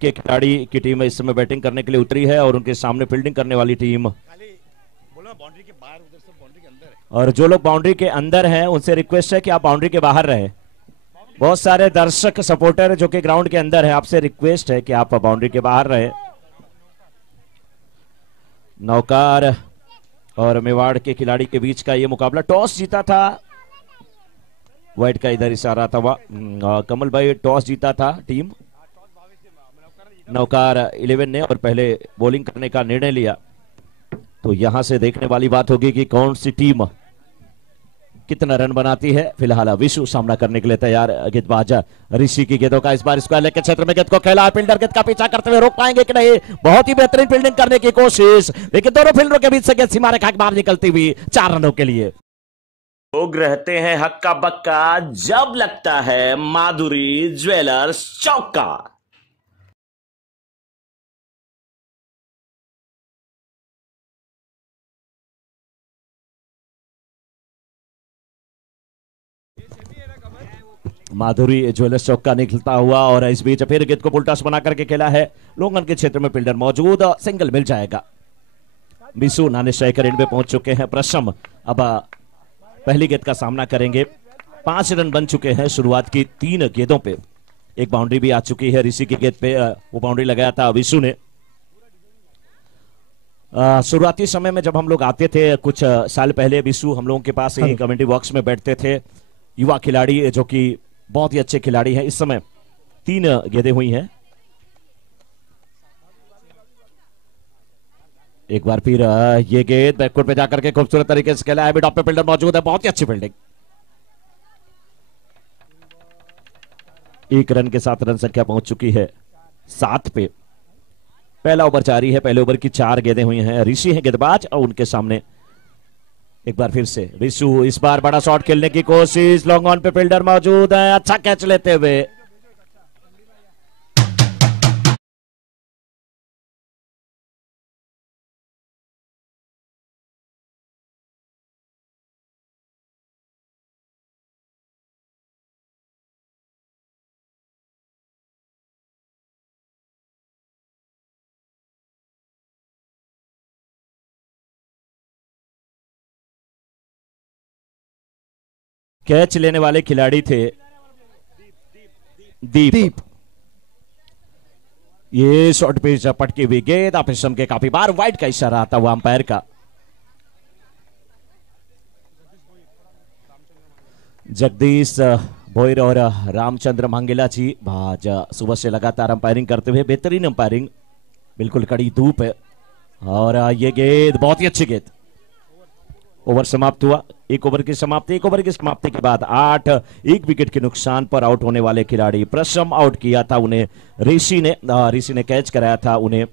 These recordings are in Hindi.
के खिलाड़ी की टीम इस समय बैटिंग करने के लिए उतरी है और उनके सामने फील्डिंग करने वाली टीम, और जो लोग बाउंड्री के अंदर हैं उनसे रिक्वेस्ट है कि आप बाउंड्री के बाहर रहे। बहुत सारे दर्शक सपोर्टर जो कि ग्राउंड के अंदर है, आपसे रिक्वेस्ट है कि आप बाउंड्री के बाहर रहे। नौकार और मेवाड़ के खिलाड़ी के बीच का यह मुकाबला, टॉस जीता था व्हाइट का, इधर इशारा था कमल भाई, टॉस जीता था टीम नौकार 11 ने और पहले बॉलिंग करने का निर्णय लिया। तो यहां से देखने वाली बात होगी कि कौन सी टीम कितना रन बनाती है। फिलहाल विशु सामना करने के लिए तैयार, गेंदबाज ऋषि की गेंदों का इस बार स्क्वायर लेग के क्षेत्र में गेंद को खेला, फील्डर गेंद का पीछा करते हुए रोक पाएंगे कि नहीं, बहुत ही बेहतरीन फील्डिंग करने की कोशिश, लेकिन दोनों फील्डरों के बीच से गेंद सीमा रेखा के बाहर निकलती हुई 4 रनों के लिए। लोग रहते हैं हक्का बक्का जब लगता है माधुरी ज्वेलर्स चौका। माधुरी ज्वेलर्स चौक का निकलता हुआ और इस बीच फिर गेंद को पुलटास बना करके खेला है, लोंगन के क्षेत्र में फील्डर मौजूद, सिंगल मिल जाएगा। बिशु नाने स्ट्राइकर एंड पे पहुंच चुके हैं। प्रशम अब पहली गेंद का सामना करेंगे। 5 रन बन चुके हैं शुरुआत की 3 गेंदों पे, एक बाउंड्री भी आ चुकी है ऋषि की गेंद पे, वो बाउंड्री लगाया था विशु ने। शुरुआती समय में जब हम लोग आते थे कुछ साल पहले, विशु हम लोगों के पास ही कमेंट्री बॉक्स में बैठते थे, युवा खिलाड़ी जो कि बहुत ही अच्छे खिलाड़ी हैं। इस समय 3 गेंदें हुई हैं। एक बार फिर ये गेंद बैकवर्ड पे जाकर के खूबसूरत तरीके से खेला है, मिड ऑफ पे फील्डर मौजूद है, बहुत ही अच्छी फील्डिंग। 1 रन के साथ रन संख्या पहुंच चुकी है 7 पे। पहला ओवर जारी है, पहले ओवर की 4 गेंदें हुई हैं। ऋषि हैं गेंदबाज और उनके सामने एक बार फिर से विशु, इस बार बड़ा शॉट खेलने की कोशिश, लॉन्ग ऑन पे फील्डर मौजूद है, अच्छा कैच लेते हुए कैच लेने वाले खिलाड़ी थे दीप। ये शॉर्ट पिच पटकी हुई गेंद ऑफिसम के काफी बार वाइड का इशारा आता हुआ अंपायर का। जगदीश भोईर और रामचंद्र मांगेला जी आज सुबह से लगातार अंपायरिंग करते हुए, बेहतरीन अंपायरिंग, बिल्कुल कड़ी धूप है। और ये गेंद बहुत ही अच्छी गेंद। ओवर समाप्त हुआ, 1 ओवर की समाप्ति। 1 ओवर की समाप्ति के बाद 8, 1 विकेट के नुकसान पर आउट होने वाले खिलाड़ी प्रशम आउट किया था उन्हें ऋषि ने कैच कराया था उन्हें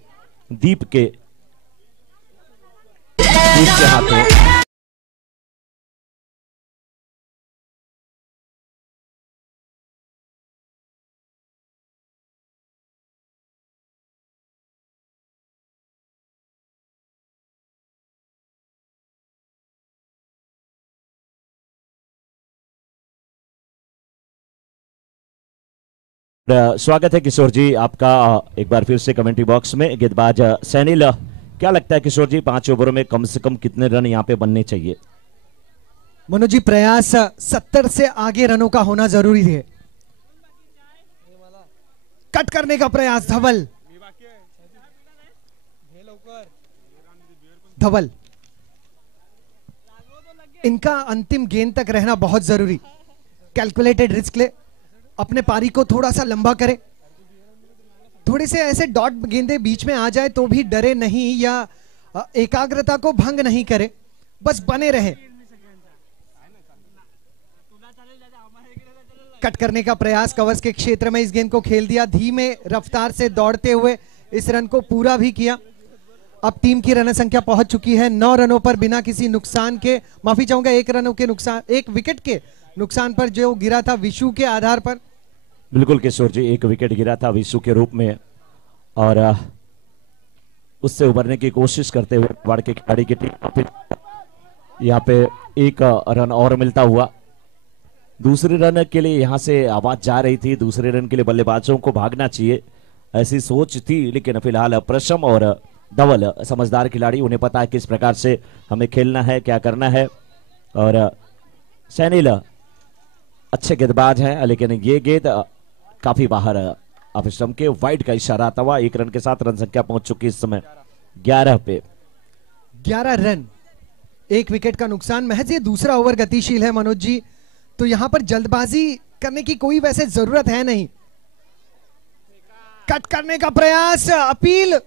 दीप के हाथों। स्वागत है किशोर जी आपका एक बार फिर से कमेंट्री बॉक्स में। गेंदबाज सैनिल, क्या लगता है किशोर जी 5 ओवरों में कम से कम कितने रन यहाँ पे बनने चाहिए? मनोज जी, प्रयास 70 से आगे रनों का होना जरूरी है। कट करने का प्रयास, धवल इनका अंतिम गेंद तक रहना बहुत जरूरी। कैलकुलेटेड रिस्क ले, अपने पारी को थोड़ा सा लंबा करे, थोड़े से ऐसे डॉट गेंदे बीच में आ जाए तो भी डरे नहीं या एकाग्रता को भंग नहीं करे, बस बने रहे। कट करने का प्रयास, कवर्स के क्षेत्र में इस गेंद को खेल दिया, धीमे रफ्तार से दौड़ते हुए इस रन को पूरा भी किया। अब टीम की रन संख्या पहुंच चुकी है 9 रनों पर बिना किसी नुकसान के, माफी चाहूंगा 1 रनों के नुकसान, 1 विकेट के नुकसान पर जो गिरा था विशु के आधार पर। बिल्कुल किशोर जी, 1 विकेट गिरा था विशु के रूप में और उससे उभरने की कोशिश करते हुए वाड़ के खिलाड़ी की टीम यहाँ पे 1 रन और मिलता हुआ। दूसरे रन के लिए यहां से आवाज जा रही थी, दूसरे रन के लिए बल्लेबाजों को भागना चाहिए। ऐसी सोच थी, लेकिन फिलहाल प्रशम और धवल समझदार खिलाड़ी, उन्हें पता है किस प्रकार से हमें खेलना है, क्या करना है। और सैनिल अच्छे गेंदबाज हैं, लेकिन ये गेंद काफी बाहर ऑफ स्टंप के, वाइड का इशारा आता हुआ। 1 रन के साथ रन संख्या पहुंच चुकी इस समय 11 पे। 11 रन, 1 विकेट का नुकसान। महज ये दूसरा ओवर गतिशील है मनोज जी, तो यहां पर जल्दबाजी करने की कोई वैसे जरूरत है नहीं। कट करने का प्रयास, अपील,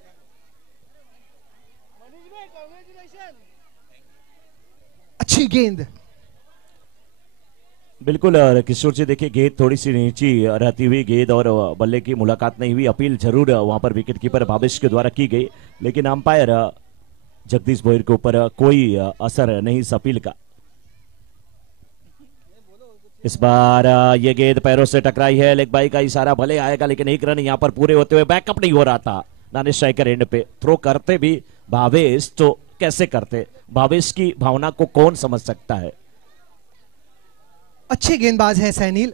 अच्छी गेंद। बिल्कुल किशोर जी, देखिए गेंद थोड़ी सी नीची रहती हुई गेंद और बल्ले की मुलाकात नहीं हुई। अपील जरूर वहां पर विकेट कीपर भावेश के द्वारा की गई, लेकिन अंपायर जगदीश भोईर के ऊपर कोई असर नहीं इस अपील का। इस बार ये गेंद पैरों से टकराई है, लेग बाई का इशारा भले आएगा, लेकिन 1 रन यहां पर पूरे होते हुए बैकअप नहीं हो रहा था। दानिश स्ट्राइकर एंड पे थ्रो करते भी भावेश, तो कैसे करते? भावेश की भावना को कौन समझ सकता है। अच्छे गेंदबाज है सैनिल,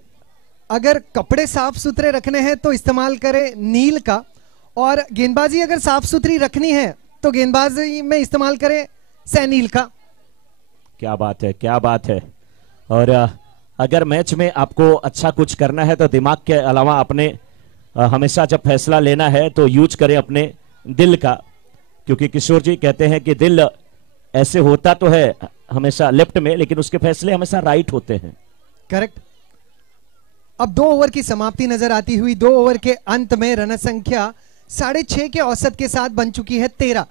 अगर कपड़े साफ सुथरे रखने हैं तो इस्तेमाल करें नील का, और गेंदबाजी अगर साफ सुथरी रखनी है तो गेंदबाजी में इस्तेमाल करें सैनिल का। क्या बात है, क्या बात है। और अगर मैच में आपको अच्छा कुछ करना है तो दिमाग के अलावा अपने हमेशा जब फैसला लेना है तो यूज करें अपने दिल का, क्योंकि किशोर जी कहते हैं कि दिल ऐसे होता तो है हमेशा लेफ्ट में, लेकिन उसके फैसले हमेशा राइट होते हैं। करेक्ट। अब 2 ओवर की समाप्ति नजर आती हुई। 2 ओवर के अंत में रन संख्या 6.5 के औसत के साथ बन चुकी है 13।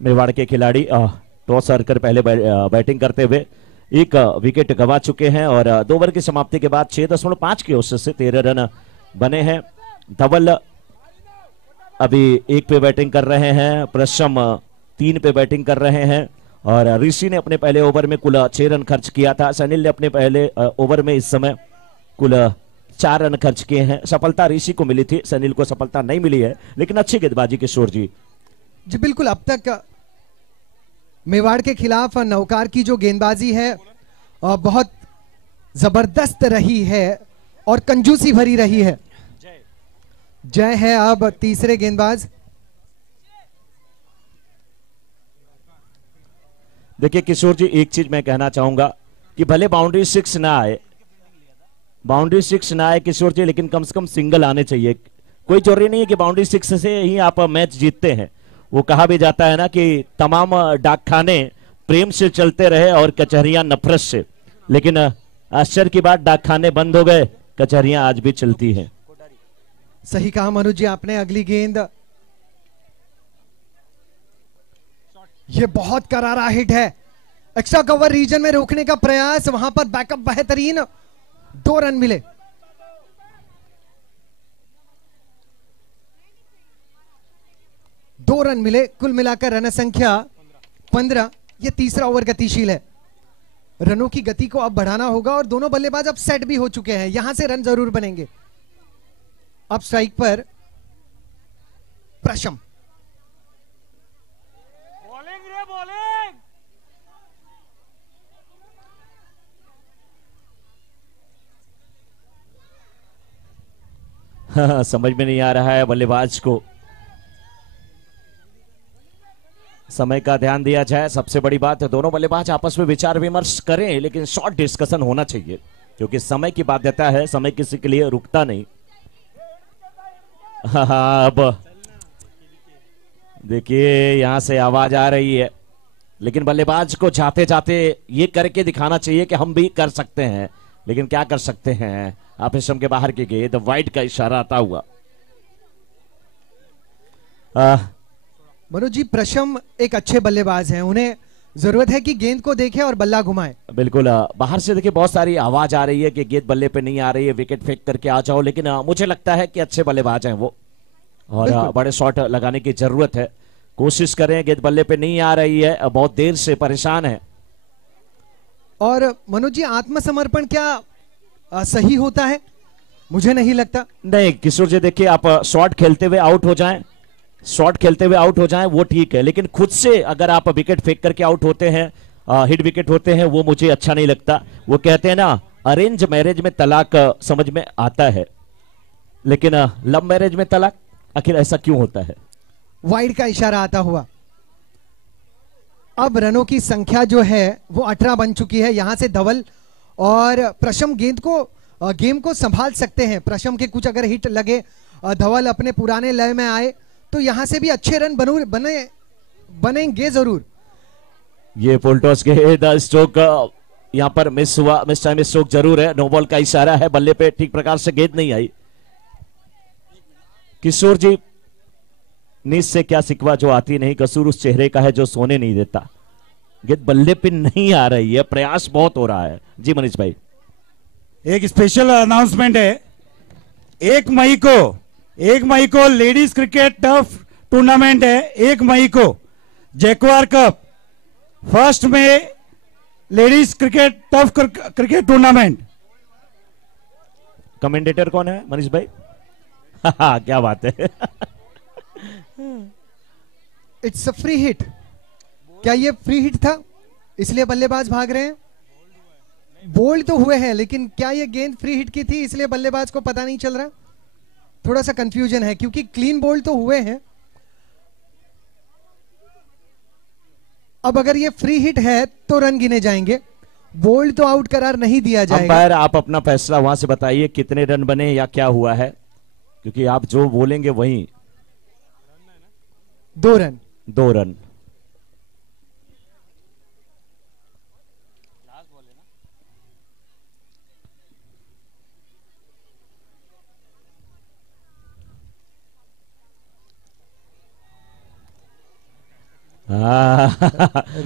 मेवाड़ के खिलाड़ी टॉस हारकर पहले बैटिंग करते हुए 1 विकेट गंवा चुके हैं, और 2 ओवर की समाप्ति के बाद 6.5 के औसत से 13 रन बने हैं। धवल अभी 1 पे बैटिंग कर रहे हैं, प्रशम 3 पे बैटिंग कर रहे हैं, और ऋषि ने अपने पहले ओवर में कुल 6 रन खर्च किया था। सैनिल ने अपने पहले ओवर में इस समय कुल 4 रन खर्च किए हैं। सफलता ऋषि को मिली थी, सैनिल को सफलता नहीं मिली है, लेकिन अच्छी गेंदबाजी किशोर जी। जी बिल्कुल, अब तक मेवाड़ के खिलाफ नौकार की जो गेंदबाजी है बहुत जबरदस्त रही है और कंजूसी भरी रही है। जय है अब तीसरे गेंदबाज। देखिए किशोर जी, एक चीज मैं कहना चाहूंगा कि भले बाउंड्री 6 ना आए, बाउंड्री 6 ना आए किशोर जी, लेकिन कम से कम सिंगल आने चाहिए। कोई जरूरी नहीं है कि बाउंड्री 6 से ही आप मैच जीतते हैं। वो कहा भी जाता है ना कि तमाम डाकखाने प्रेम से चलते रहे और कचहरियां नफरत से, लेकिन आश्चर्य की बात डाकखाने बंद हो गए, कचहरियां आज भी चलती हैं। सही कहा मनोज जी आपने। अगली गेंद, ये बहुत करारा हिट है। एक्स्ट्रा कवर रीजन में रोकने का प्रयास, वहां पर बैकअप बेहतरीन, 2 रन मिले। दो रन मिले, कुल मिलाकर रन संख्या 15। यह तीसरा ओवर गतिशील है, रनों की गति को अब बढ़ाना होगा और दोनों बल्लेबाज अब सेट भी हो चुके हैं, यहां से रन जरूर बनेंगे। अब स्ट्राइक पर प्रशम, बॉलिंग रे बॉलिंग। समझ में नहीं आ रहा है बल्लेबाज को, समय का ध्यान दिया जाए। सबसे बड़ी बात है दोनों बल्लेबाज आपस में विचार विमर्श करें, लेकिन शॉर्ट डिस्कशन होना चाहिए, क्योंकि समय की बाध्यता है, समय किसी के लिए रुकता नहीं। अब देखिए यहां से आवाज आ रही है, लेकिन बल्लेबाज को जाते जाते ये करके दिखाना चाहिए कि हम भी कर सकते हैं, लेकिन क्या कर सकते हैं। आप इसम के बाहर की गेंद, वाइड का इशारा आता हुआ। मनोज जी, प्रशम एक अच्छे बल्लेबाज हैं, उन्हें जरूरत है कि गेंद को देखें और बल्ला घुमाएं। बिल्कुल, बाहर से देखिए बहुत सारी आवाज आ रही है कि गेंद बल्ले पे नहीं आ रही है, विकेट फेंक करके आ जाओ, लेकिन मुझे लगता है कि अच्छे बल्लेबाज हैं वो, और बड़े शॉट लगाने की जरूरत है। कोशिश करें, गेंद बल्ले पे नहीं आ रही है, बहुत देर से परेशान है। और मनोज जी, आत्मसमर्पण क्या सही होता है? मुझे नहीं लगता। नहीं किशोर जी, देखिए आप शॉट खेलते हुए आउट हो जाएं, शॉट खेलते हुए आउट हो जाएं वो ठीक है, लेकिन खुद से अगर आप विकेट फेंक करके आउट होते हैं, हिट विकेट होते हैं, वो मुझे अच्छा नहीं लगता। वो कहते हैं ना, अरेंज मैरिज में तलाक समझ में आता है, लेकिन लव मैरिज में तलाक आखिर ऐसा क्यों होता है? वाइड का इशारा आता हुआ। अब रनों की संख्या जो है वो 18 बन चुकी है। यहां से धवल और प्रशम गेम को संभाल सकते हैं। प्रशम के कुछ अगर हिट लगे, धवल अपने पुराने लय में आए तो यहां से भी अच्छे रन बनेंगे जरूर। ये फुलटॉस के स्ट्रोक यहां पर मिस हुआ, मिस टाइम स्ट्रोक जरूर है। नो बॉल का इशारा है, बल्ले पे ठीक प्रकार से गेंद नहीं आई। किशोर जी, नीच से क्या सिकवा जो आती नहीं, कसूर उस चेहरे का है जो सोने नहीं देता। गेंद बल्ले पे नहीं आ रही है, प्रयास बहुत हो रहा है। जी मनीष भाई, एक स्पेशल अनाउंसमेंट है। 1 मई को लेडीज क्रिकेट टफ टूर्नामेंट है। 1 मई को जैक्वार कप, 1 में ladies cricket tough cricket tournament. Commentator कौन है मनीष भाई? क्या बात है। It's a free hit. क्या ये फ्री हिट था इसलिए बल्लेबाज भाग रहे हैं? बोल्ड तो हुए हैं, लेकिन क्या ये गेंद फ्री हिट की थी इसलिए बल्लेबाज को पता नहीं चल रहा? थोड़ा सा कंफ्यूजन है क्योंकि क्लीन बोल्ड तो हुए हैं। अब अगर ये फ्री हिट है तो रन गिने जाएंगे, बोल्ड तो आउट करार नहीं दिया जाएगा। अंपायर आप अपना फैसला वहां से बताइए, कितने रन बने या क्या हुआ है, क्योंकि आप जो बोलेंगे वही। 2 रन। 2 रन।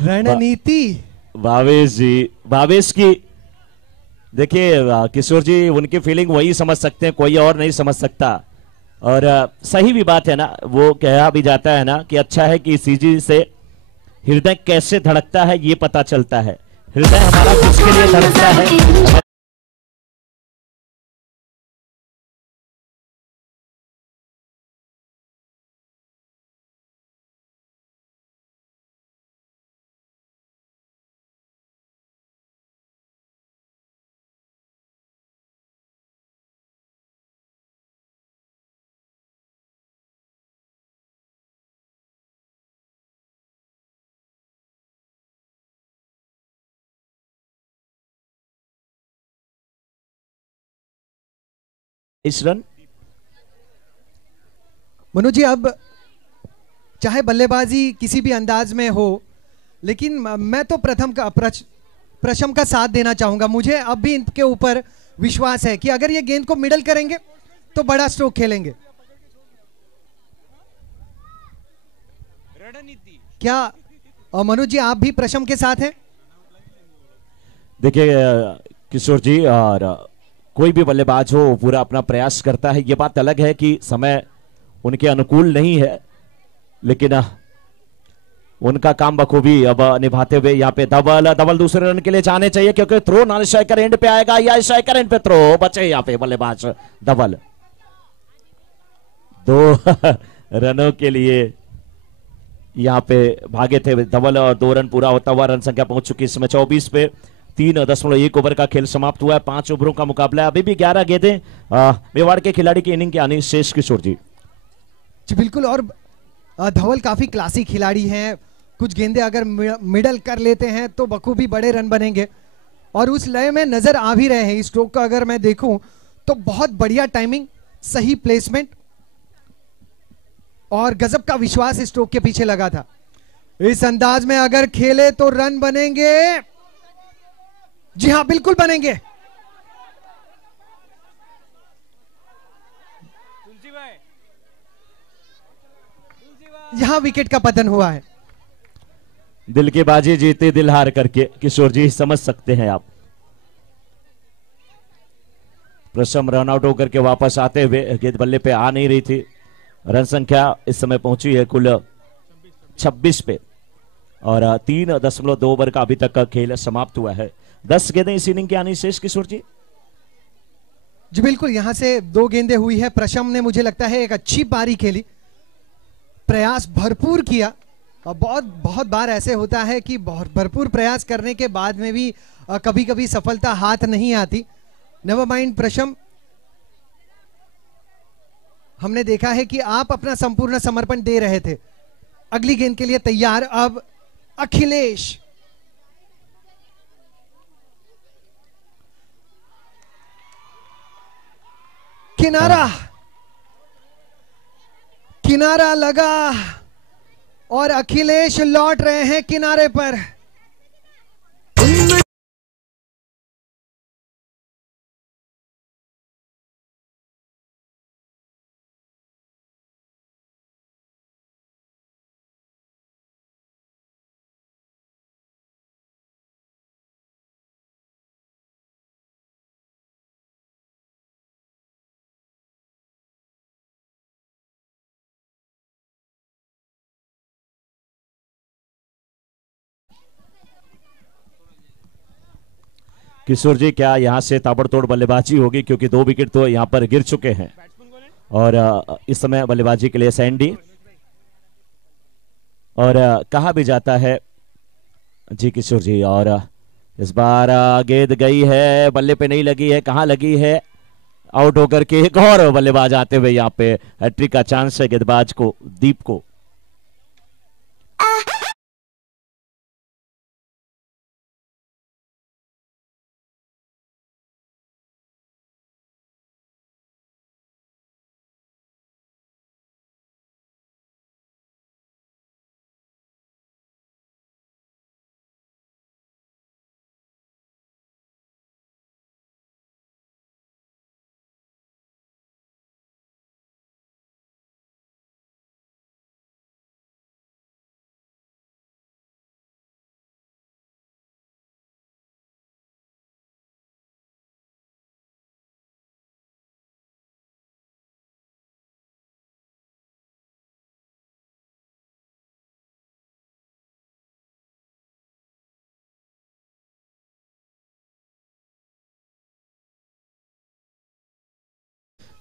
रणनीति भावेश जी, भावेश की देखिए किशोर जी, उनकी फीलिंग वही समझ सकते हैं, कोई और नहीं समझ सकता। और सही भी बात है ना, वो कहा भी जाता है ना कि अच्छा है कि सीजी से हृदय कैसे धड़कता है ये पता चलता है। हृदय हमारा किसके लिए धड़कता है? इस रन मनोज जी, अब चाहे बल्लेबाजी किसी भी अंदाज में हो, लेकिन मैं तो प्रशम का साथ देना चाहूंगा। मुझे अब भी इनके ऊपर विश्वास है कि अगर ये गेंद को मिडल करेंगे तो बड़ा स्ट्रोक खेलेंगे। क्या मनोज जी आप भी प्रशम के साथ हैं? देखिए किशोर जी, और कोई भी बल्लेबाज हो पूरा अपना प्रयास करता है। ये बात अलग है कि समय उनके अनुकूल नहीं है, लेकिन उनका काम बखूबी अब निभाते हुए यहाँ पे धवल दूसरे रन के लिए जाने चाहिए, क्योंकि थ्रो नॉन स्ट्राइकर एंड पे आएगा या स्ट्राइकर एंड पे थ्रो। बचे यहाँ पे बल्लेबाज धवल। 2 रनों के लिए यहाँ पे भागे थे धवल, और 2 रन पूरा होता हुआ रन संख्या पहुंच चुकी इस समय 24 पे। 3.1 ओवर का खेल समाप्त हुआ है। 5 ओवरों का मुकाबला है। अभी भी 11 गेंदें मेवाड़ के खिलाड़ी की इनिंग के आने शेष। किशोर जी जी बिल्कुल, और धवल काफी क्लासी खिलाड़ी हैं। कुछ गेंदें अगर मिडल कर लेते हैं तो बखूबी बड़े रन बनेंगे, और उस लय में नजर आ भी रहे हैं। इस स्ट्रोक का अगर मैं देखूं तो बहुत बढ़िया टाइमिंग, सही प्लेसमेंट और गजब का विश्वास इस स्ट्रोक के पीछे लगा था। इस अंदाज में अगर खेले तो रन बनेंगे। जी हां, बिल्कुल बनेंगे। यहां विकेट का पतन हुआ है। दिल की बाजी जीते दिल हार करके, किशोर जी समझ सकते हैं आप। प्रशम रन आउट होकर के वापस आते हुए, गेंद बल्ले पे आ नहीं रही थी। रन संख्या इस समय पहुंची है कुल 26 पे, और 3.2 ओवर का अभी तक का खेल समाप्त हुआ है। 10 गेंदें इस इनिंग की आनी शेष। किशोर जी जी बिल्कुल, यहां से 2 गेंदें हुई है। प्रशम ने मुझे लगता है एक अच्छी पारी खेली, प्रयास भरपूर किया। बहुत बार ऐसे होता है कि भरपूर प्रयास करने के बाद में भी कभी कभी सफलता हाथ नहीं आती। नेवर माइंड प्रशम, हमने देखा है कि आप अपना संपूर्ण समर्पण दे रहे थे। अगली गेंद के लिए तैयार अब अखिलेश। किनारा, किनारा लगा और अखिलेश लौट रहे हैं किनारे पर। किशोर जी, क्या यहां से ताबड़तोड़ बल्लेबाजी होगी, क्योंकि 2 विकेट तो यहां पर गिर चुके हैं और इस समय बल्लेबाजी के लिए सैंडी। और कहा भी जाता है जी किशोर जी, और इस बार गेंद गई है, बल्ले पे नहीं लगी है, कहां लगी है, आउट होकर के एक और बल्लेबाज आते हुए यहां पे हैट्रिक का चांस है गेंदबाज को, दीप को।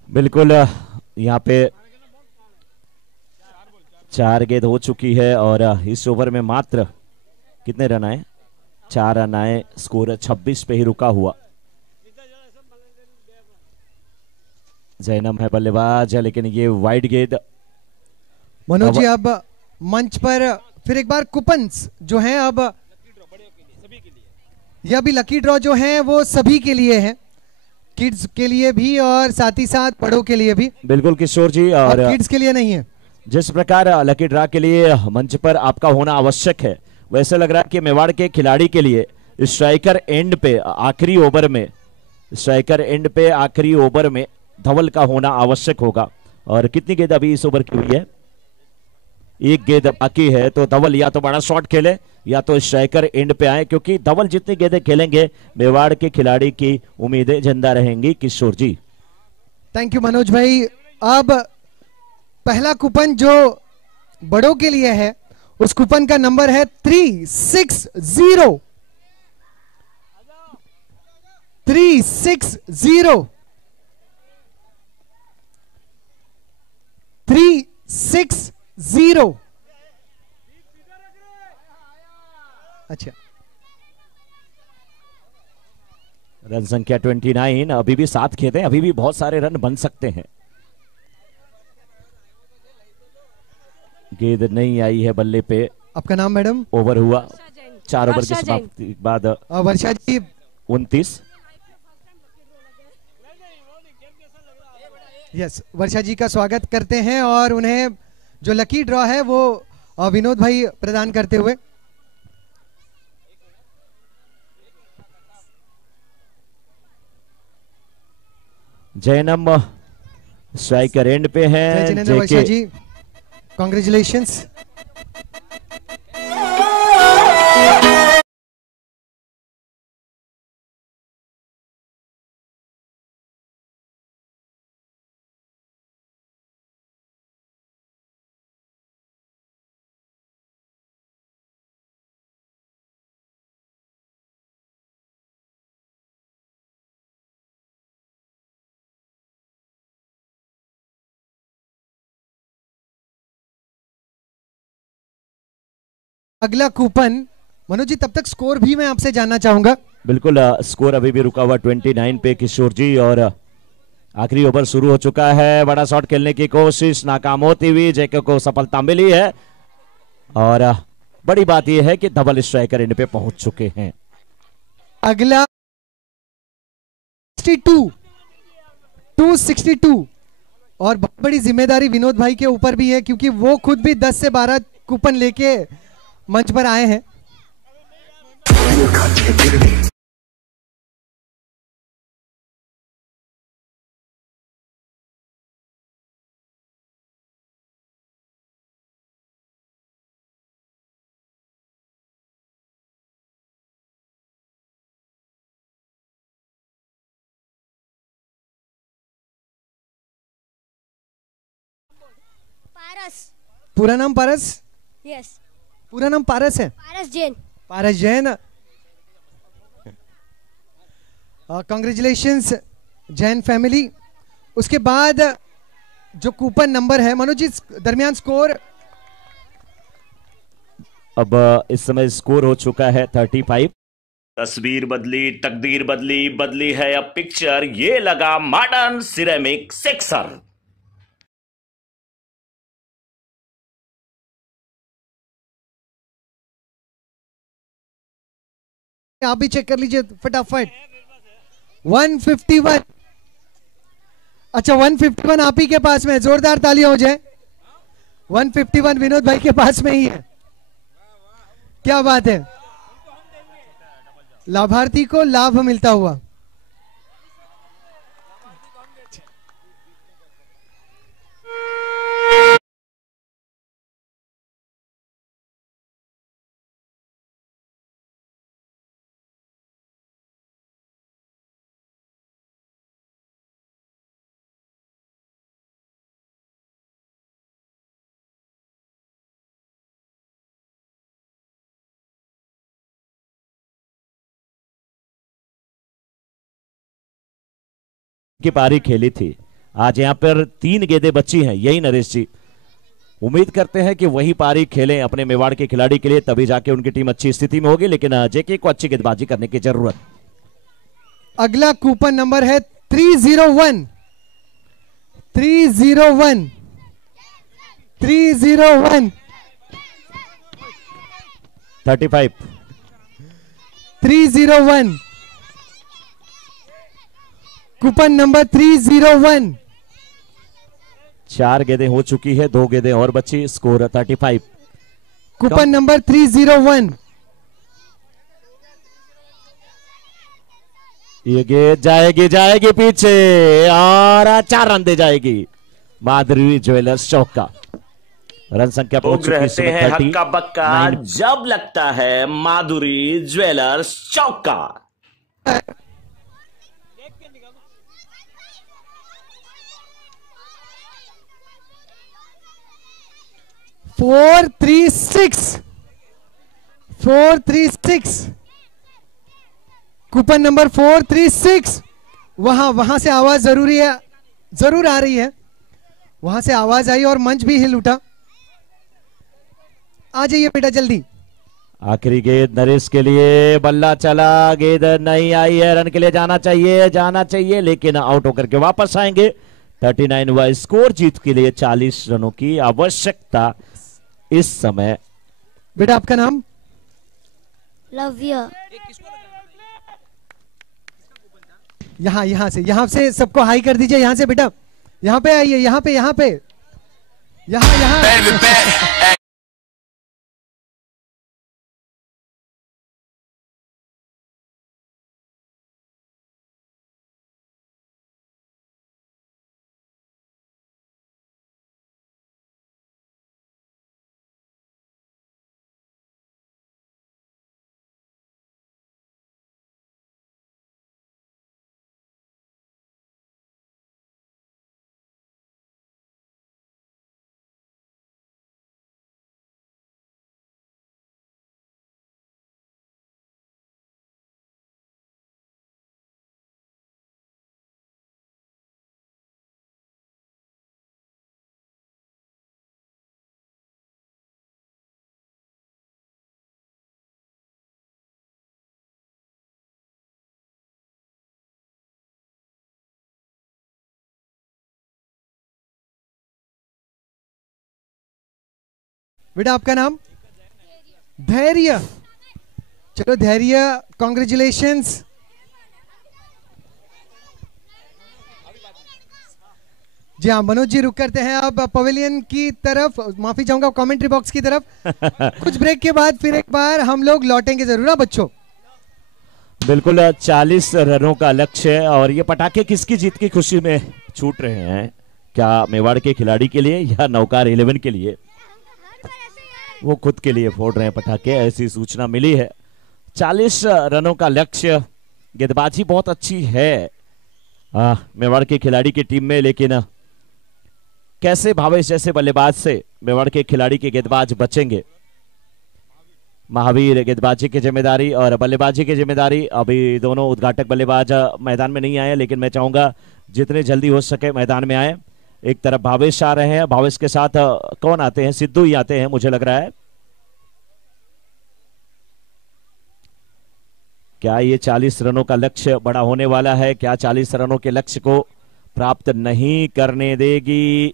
बिल्कुल, यहाँ पे 4 गेंद हो चुकी है और इस ओवर में मात्र कितने रन आए? 4 रन आए, स्कोर 26 पे ही रुका हुआ। जैनम है बल्लेबाज, लेकिन ये वाइड गेंद। मनोज जी, अब मंच पर फिर एक बार कूपन्स जो हैं, अब यह भी लकी ड्रॉ जो हैं वो सभी के लिए हैं, किड्स के लिए भी और साथ ही साथ बड़ों के लिए भी। बिल्कुल किशोर जी, और किड्स के लिए नहीं है। जिस प्रकार लकी ड्रा के लिए मंच पर आपका होना आवश्यक है, वैसे लग रहा है कि मेवाड़ के खिलाड़ी के लिए स्ट्राइकर एंड पे आखिरी ओवर में, स्ट्राइकर एंड पे आखिरी ओवर में धवल का होना आवश्यक होगा। और कितनी गेंद अभी इस ओवर की हुई है? 1 गेंद बाकी है, तो धवल या तो बड़ा शॉट खेले या तो स्ट्राइकर एंड पे आए, क्योंकि धवल जितनी गेंदें खेलेंगे मेवाड़ के खिलाड़ी की उम्मीदें जिंदा रहेंगी। किशोर जी, थैंक यू मनोज भाई। अब पहला कूपन जो बड़ों के लिए है, उस कूपन का नंबर है 360 360 360। अच्छा, रन संख्या 29, अभी भी 7 खेत हैं, अभी भी बहुत सारे रन बन सकते हैं। गेंद नहीं आई है बल्ले पे। आपका नाम मैडम? ओवर हुआ 4 ओवर की समाप्ति के बाद वर्षा जी 29। यस, वर्षा जी का स्वागत करते हैं और उन्हें जो लकी ड्रॉ है वो विनोद भाई प्रदान करते हुए। जैनम स्ट्राइकर एंड पे है। वर्षा जी, कॉन्ग्रेचुलेशंस। अगला कूपन मनोज जी, तब तक स्कोर भी मैं आपसे जानना चाहूंगा। बिल्कुल, स्कोर अभी भी रुका हुआ 29 पे किशोर जी, और आखिरी ओवर शुरू हो चुका है। बड़ा शॉट खेलने की कोशिश नाकाम होती हुई जेके को सफलता मिली है और बड़ी बात यह है कि डबल स्ट्राइकर इन पे पहुंच चुके हैं। अगला 262 और बहुत बड़ी जिम्मेदारी विनोद भाई के ऊपर भी है क्योंकि वो खुद भी 10 से 12 कूपन लेके मंच पर आए हैं। पारस। पूरा नाम पारस? यस। पूरा नाम पारस है? पारस जैन। पारस जैन। Congratulations Jain family. उसके बाद जो कूपन नंबर है मनोज जी, दरमियान स्कोर अब इस समय स्कोर हो चुका है 35। तस्वीर बदली, तकदीर बदली, बदली है अब पिक्चर। ये लगा मॉडर्न सिरेमिक सिक्सर। आप भी चेक कर लीजिए फटाफट। 151। अच्छा 151 आप ही के पास में है, जोरदार तालियां हो जाए। 151 विनोद भाई के पास में ही है। क्या बात है, लाभार्थी को लाभ मिलता हुआ। की पारी खेली थी। आज यहाँ पर 3 गेंदें बची हैं। यही नरेश जी, उम्मीद करते हैं कि वही पारी खेलें अपने मेवाड़ के खिलाड़ी के लिए, तभी जाके उनकी टीम अच्छी स्थिति में होगी। लेकिन जेके को अच्छी गेंदबाजी करने की जरूरत। अगला कूपन नंबर है 301। 301 301 35। 301 कूपन नंबर 301। 4 गेंदें हो चुकी है, 2 गेंदें और बची। स्कोर 35। Coupon number 301। ये गेंद जाएगी जाएगी पीछे और 4 रन दे जाएगी। माधुरी ज्वेलर्स चौका। रन संख्या पहुंच चुकी है रहते हैं हक्का बक्का जब लगता है माधुरी ज्वेलर्स चौका। 436 कूपन नंबर 436। वहां से आवाज जरूर आ रही है। वहां से आवाज आई और मंच भी हिल उठा। आ जाइए बेटा जल्दी। आखिरी गेंद नरेश के लिए, बल्ला चला, गेंद नहीं आई है। रन के लिए जाना चाहिए लेकिन आउट होकर के वापस आएंगे। 39 हुआ स्कोर। जीत के लिए 40 रनों की आवश्यकता इस समय। बेटा आपका नाम? लव्य। यहाँ से सबको हाई कर दीजिए। यहाँ से बेटा, यहाँ पे आइए, यहाँ पे यहाँ बेटा आपका नाम? धैर्य। चलो धैर्य, कॉन्ग्रेचुलेशंस। जी हाँ मनोज जी, रुक करते हैं अब पवेलियन की तरफ, माफी चाहूंगा कमेंट्री बॉक्स की तरफ। कुछ ब्रेक के बाद फिर एक बार हम लोग लौटेंगे जरूर ना बच्चों। बिल्कुल 40 रनों का लक्ष्य है और ये पटाखे किसकी जीत की खुशी में छूट रहे हैं? क्या मेवाड़ के खिलाड़ी के लिए या नौकार 11 के लिए? वो खुद के लिए फोड़ रहे हैं पटाखे, ऐसी सूचना मिली है। 40 रनों का लक्ष्य। गेंदबाजी बहुत अच्छी है मेवाड़ के खिलाड़ी की टीम में, लेकिन कैसे भावेश जैसे बल्लेबाज से मेवाड़ के खिलाड़ी के गेंदबाज बचेंगे? महावीर गेंदबाजी की जिम्मेदारी और बल्लेबाजी की जिम्मेदारी। अभी दोनों उद्घाटक बल्लेबाज मैदान में नहीं आए, लेकिन मैं चाहूंगा जितने जल्दी हो सके मैदान में आए। एक तरफ भावेश आ रहे हैं, भावेश के साथ कौन आते हैं? सिद्धू ही आते हैं मुझे लग रहा है। क्या ये 40 रनों का लक्ष्य बड़ा होने वाला है? क्या 40 रनों के लक्ष्य को प्राप्त नहीं करने देगी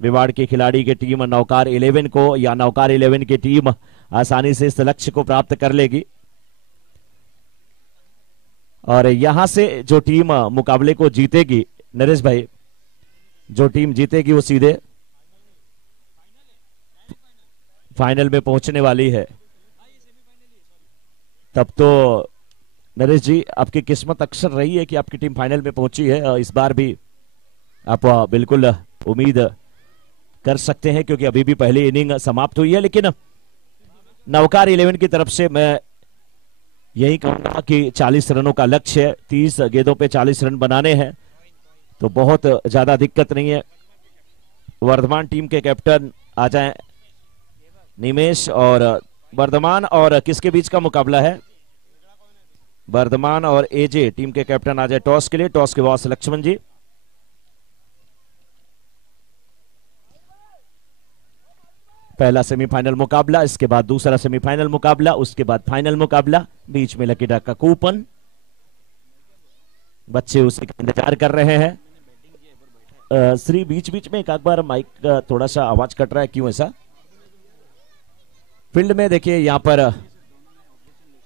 मेवाड़ की खिलाड़ी की टीम नौकार 11 को, या नौकार 11 की टीम आसानी से इस लक्ष्य को प्राप्त कर लेगी? और यहां से जो टीम मुकाबले को जीतेगी, नरेश भाई, जो टीम जीतेगी वो सीधे फाइनल में पहुंचने वाली है। तब तो नरेश जी आपकी किस्मत अक्सर रही है कि आपकी टीम फाइनल में पहुंची है। इस बार भी आप बिल्कुल उम्मीद कर सकते हैं, क्योंकि अभी भी पहली इनिंग समाप्त हुई है। लेकिन नौकार 11 की तरफ से मैं यही कहूंगा कि 40 रनों का लक्ष्य, 30 गेंदों पे 40 रन बनाने हैं, तो बहुत ज्यादा दिक्कत नहीं है। वर्धमान टीम के कैप्टन आ जाएं निमेश, और वर्धमान और किसके बीच का मुकाबला है? वर्धमान और एजे टीम के कैप्टन आ जाए टॉस के लिए। टॉस के बॉस लक्ष्मण जी। पहला सेमीफाइनल मुकाबला, इसके बाद दूसरा सेमीफाइनल मुकाबला, उसके बाद फाइनल मुकाबला। बीच में लकी ड्रॉ का कूपन, बच्चे उसी का इंतजार कर रहे हैं। श्री बीच बीच में एक बार माइक का थोड़ा सा आवाज कट रहा है, क्यों ऐसा? फील्ड में देखिए यहाँ पर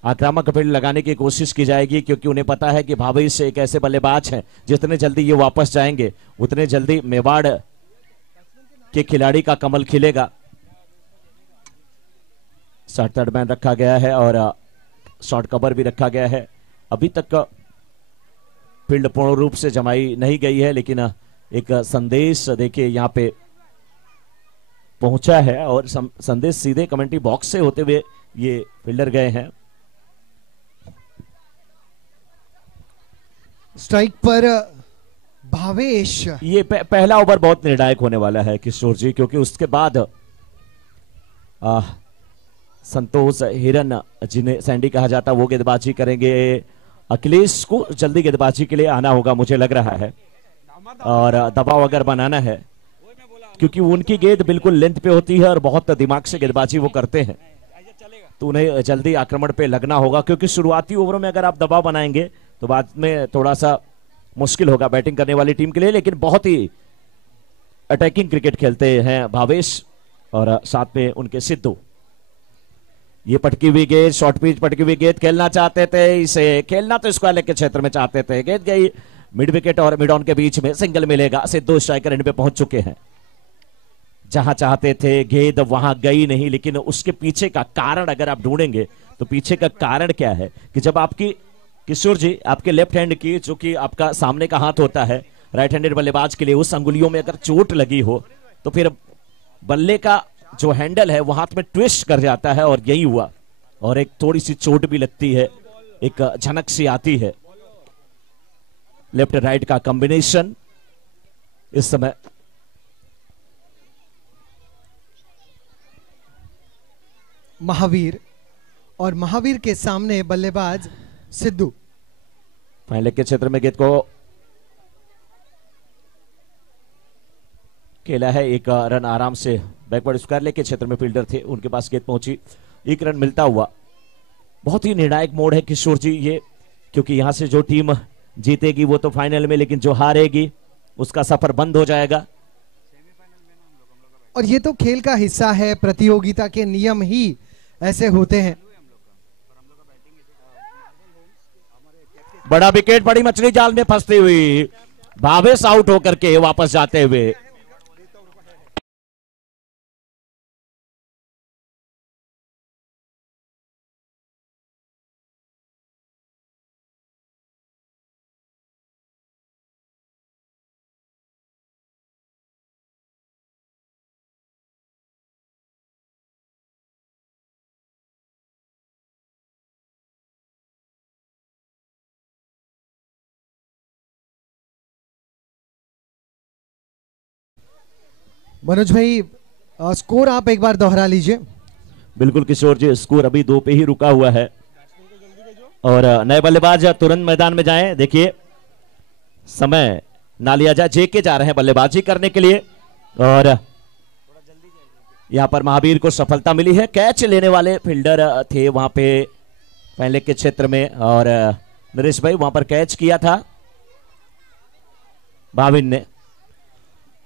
आक्रामक फील्ड लगाने की कोशिश की जाएगी, क्योंकि उन्हें पता है कि भावेश एक ऐसे बल्लेबाज हैं जितने जल्दी ये वापस जाएंगे उतने जल्दी मेवाड़ के खिलाड़ी का कमल खिलेगा। शॉर्ट थर्ड मैन रखा गया है और शॉर्ट कवर भी रखा गया है। अभी तक फील्ड पूर्ण रूप से जमाई नहीं गई है, लेकिन एक संदेश देखिए यहाँ पे पहुंचा है और संदेश सीधे कमेंट्री बॉक्स से होते हुए ये फील्डर गए हैं। स्ट्राइक पर भावेश। ये पहला ओवर बहुत निर्णायक होने वाला है किशोर जी, क्योंकि उसके बाद संतोष हिरन, जिन्हें सैंडी कहा जाता, वो गेंदबाजी करेंगे। अखिलेश को जल्दी गेंदबाजी के लिए आना होगा मुझे लग रहा है, और दबाव अगर बनाना है, क्योंकि उनकी गेंद बिल्कुल लेंथ पे होती है और बहुत दिमाग से गेंदबाजी वो करते हैं, तो उन्हें जल्दी आक्रमण पे लगना होगा। क्योंकि शुरुआती ओवरों में अगर आप दबाव बनाएंगे तो बाद में थोड़ा सा मुश्किल होगा बैटिंग करने वाली टीम के लिए। लेकिन बहुत ही अटैकिंग क्रिकेट खेलते हैं भावेश और साथ में उनके सिद्धू। ये पटकी हुई गेंद, शॉर्ट पिच पटकी हुई गेंद खेलना चाहते थे, इसे खेलना तो स्क्वायर लेग के क्षेत्र में चाहते थे। गेंद गई मिड विकेट और मिड ऑन के बीच में, सिंगल मिलेगा। सिद्धू स्ट्राइकर एंड पे पहुंच चुके हैं। जहां चाहते थे गेंद वहां गई नहीं, लेकिन उसके पीछे का कारण अगर आप ढूंढेंगे तो पीछे का कारण क्या है कि जब आपकी किशोर जी आपके लेफ्ट हैंड की, जो कि आपका सामने का हाथ होता है राइट हैंडेड बल्लेबाज के लिए, उस अंगुलियों में अगर चोट लगी हो तो फिर बल्ले का जो हैंडल है वो हाथ में ट्विस्ट कर जाता है, और यही हुआ। और एक थोड़ी सी चोट भी लगती है, एक झनक सी आती है। लेफ्ट राइट का कॉम्बिनेशन इस समय महावीर, और महावीर के सामने बल्लेबाज सिद्धू। फाइनल के क्षेत्र में गेंद को खेला है, एक रन आराम से बैकवर्ड स्क्वायर लेग के क्षेत्र में फील्डर थे, उनके पास गेंद पहुंची, एक रन मिलता हुआ। बहुत ही निर्णायक मोड़ है किशोर जी ये, क्योंकि यहां से जो टीम जीतेगी वो तो फाइनल में, लेकिन जो हारेगी उसका सफर बंद हो जाएगा। और ये तो खेल का हिस्सा है, प्रतियोगिता के नियम ही ऐसे होते हैं। बड़ा विकेट, बड़ी मछली जाल में फंसती हुई भावेश आउट होकर के वापस जाते हुए। मनोज भाई, स्कोर आप एक बार दोहरा लीजिए। बिल्कुल किशोर जी, स्कोर अभी 2 पे ही रुका हुआ है और नए बल्लेबाज तुरंत मैदान में जाएं। देखिए समय ना लिया जाए, जेके जा रहे हैं बल्लेबाजी करने के लिए और यहां पर महावीर को सफलता मिली है। कैच लेने वाले फील्डर थे वहां पे पहले के क्षेत्र में और नरेश भाई वहां पर कैच किया था भाविन ने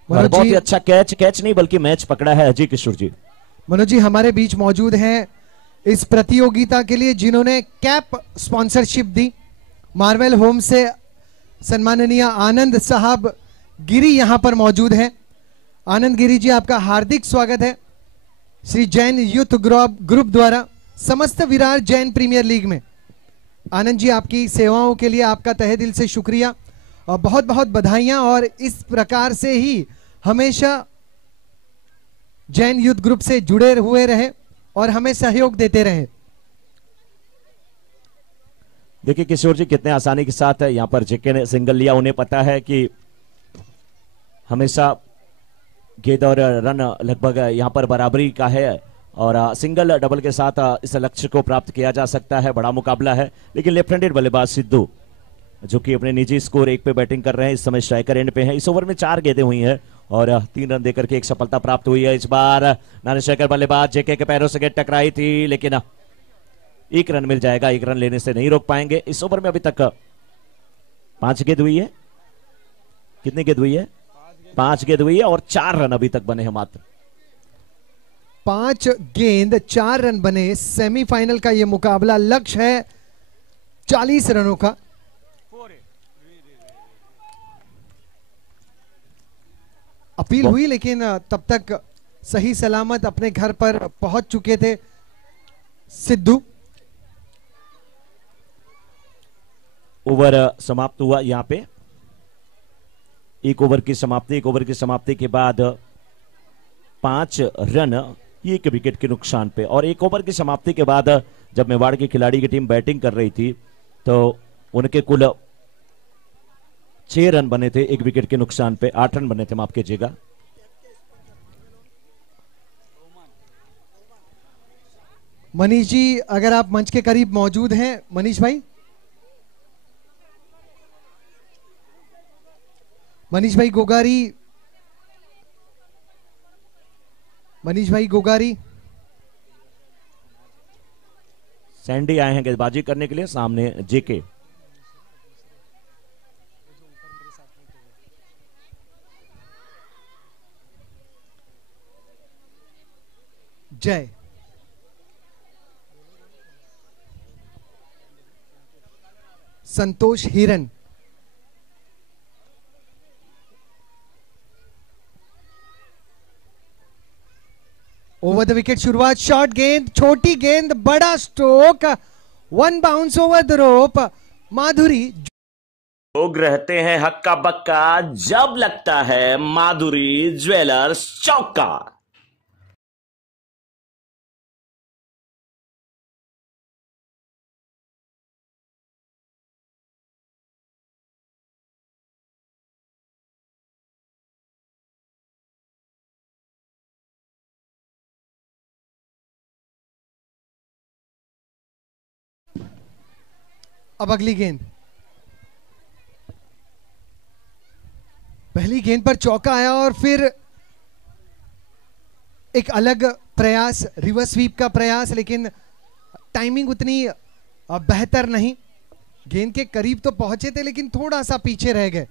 और बहुत ही अच्छा कैच नहीं बल्कि मैच पकड़ा है अजय किशोर जी। मनोज जी हमारे बीच मौजूद हैं इस प्रतियोगिता के लिए जिन्होंने कैप स्पॉन्सरशिप दी। मार्वेल होम से सम्माननीय आनंद साहब गिरी यहां पर मौजूद हैं। आनंद गिरी जी, आपका हार्दिक स्वागत है श्री जैन यूथ ग्रुप द्वारा समस्त विरार जैन प्रीमियर लीग में। आनंद जी, आपकी सेवाओं के लिए आपका तहे दिल से शुक्रिया और बहुत बहुत बधाइयां और इस प्रकार से ही हमेशा जैन यूथ ग्रुप से जुड़े हुए रहे और हमें सहयोग देते रहे। देखिए किशोर जी कितने आसानी के साथ यहां पर जेके ने सिंगल लिया। उन्हें पता है कि हमेशा गेंद और रन लगभग यहां पर बराबरी का है और सिंगल डबल के साथ इस लक्ष्य को प्राप्त किया जा सकता है। बड़ा मुकाबला है लेकिन लेफ्ट हैंडेड बल्लेबाज सिद्धू जो कि अपने निजी स्कोर 1 पे बैटिंग कर रहे हैं, इस समय स्ट्राइकर एंड पे हैं। इस ओवर में 4 गेंदें हुई हैं और 3 रन देकर के एक सफलता प्राप्त हुई है। इस बार नानी स्ट्राइकर बल्लेबाज जेके के पैरों से गेंद टकराई थी लेकिन 1 रन मिल जाएगा, 1 रन लेने से नहीं रोक पाएंगे। इस ओवर में अभी तक 5 गेंद हुई है। कितनी गेंद हुई है? 5 गेंद हुई है और 4 रन अभी तक बने हैं मात्र। 5 गेंद 4 रन बने। सेमीफाइनल का यह मुकाबला, लक्ष्य है 40 रनों का। अपील हुई लेकिन तब तक सही सलामत अपने घर पर पहुंच चुके थे सिद्धू। ओवर समाप्त हुआ यहां पे। 1 ओवर की समाप्ति के बाद 5 रन 1 विकेट के नुकसान पे और 1 ओवर की समाप्ति के बाद जब मेवाड़ की खिलाड़ी की टीम बैटिंग कर रही थी तो उनके कुल 6 रन बने थे 1 विकेट के नुकसान पे। 8 रन बने थे, माफ कीजिएगा। मनीष जी, अगर आप मंच के करीब मौजूद हैं, मनीष भाई गोगारी सैंडी आए हैं गेंदबाजी करने के लिए, सामने जेके। Jai Santosh Hiran. Over the wicket शुरुआत, शॉर्ट गेंद, छोटी गेंद, बड़ा stroke, 1 bounce over the rope. Madhuri लोग रहते हैं हक्का बक्का जब लगता है माधुरी ज्वेलर्स चौका। अब अगली गेंद, पहली गेंद पर चौका आया और फिर एक अलग प्रयास, रिवर्स स्वीप का प्रयास, लेकिन टाइमिंग उतनी बेहतर नहीं। गेंद के करीब तो पहुंचे थे लेकिन थोड़ा सा पीछे रह गए।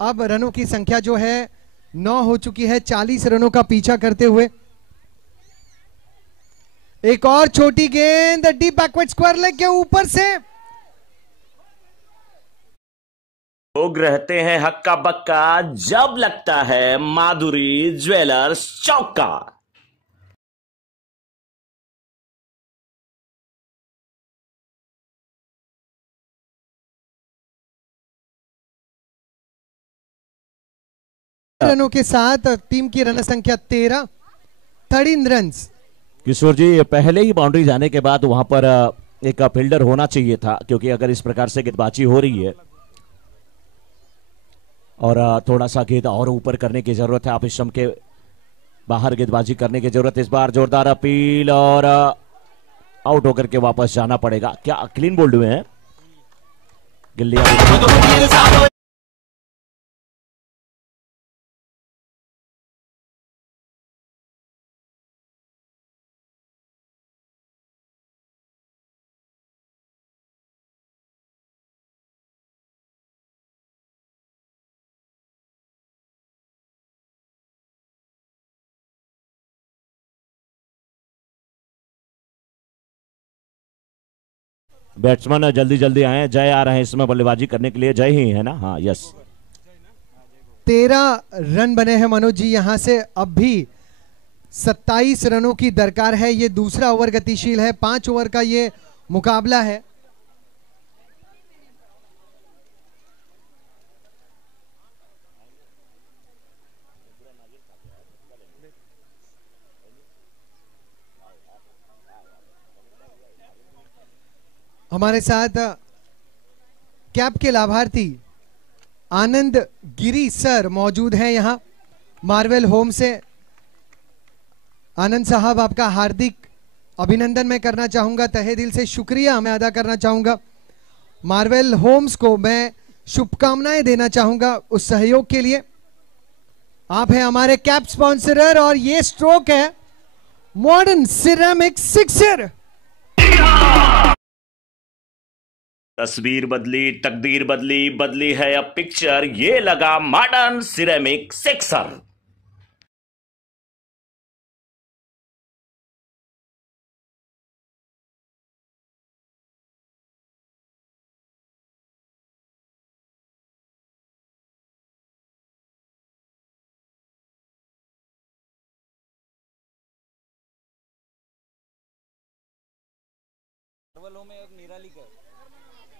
अब रनों की संख्या जो है 9 हो चुकी है 40 रनों का पीछा करते हुए। एक और छोटी गेंद डीप बैकवर्ड स्क्वायर लेग के ऊपर से। लोग रहते हैं हक्का बक्का जब लगता है माधुरी ज्वेलर्स चौका। रनों के साथ टीम की रन संख्या 13 रन्स। किशोर जी, पहले ही बाउंड्री जाने के बाद वहां पर एक फील्डर होना चाहिए था, क्योंकि अगर इस प्रकार से गेंदबाजी हो रही है और थोड़ा सा गेंद और ऊपर करने की जरूरत है, आप इस के बाहर गेंदबाजी करने की जरूरत है। इस बार जोरदार अपील और आउट होकर के वापस जाना पड़ेगा। क्या क्लीन बोल्ड हुए हैं गिल्ली? बैट्समैन जल्दी जल्दी आए। जय आ रहे हैं इसमें बल्लेबाजी करने के लिए। जय ही है ना? हाँ, यस। 13 रन बने हैं मनोज जी यहां से। अब भी 27 रनों की दरकार है। ये दूसरा ओवर गतिशील है, 5 ओवर का ये मुकाबला है। हमारे साथ कैप के लाभार्थी आनंद गिरी सर मौजूद हैं यहां मार्वेल होम से। आनंद साहब, आपका हार्दिक अभिनंदन मैं करना चाहूंगा, तहे दिल से शुक्रिया मैं अदा करना चाहूंगा। मार्वेल होम्स को मैं शुभकामनाएं देना चाहूंगा उस सहयोग के लिए। आप हैं हमारे कैप स्पॉन्सरर और ये स्ट्रोक है मॉडर्न सिरेमिक सिक्सर। तस्वीर बदली, तकदीर बदली, बदली है अब पिक्चर, ये लगा मॉडर्न सिरेमिक सिक्सर।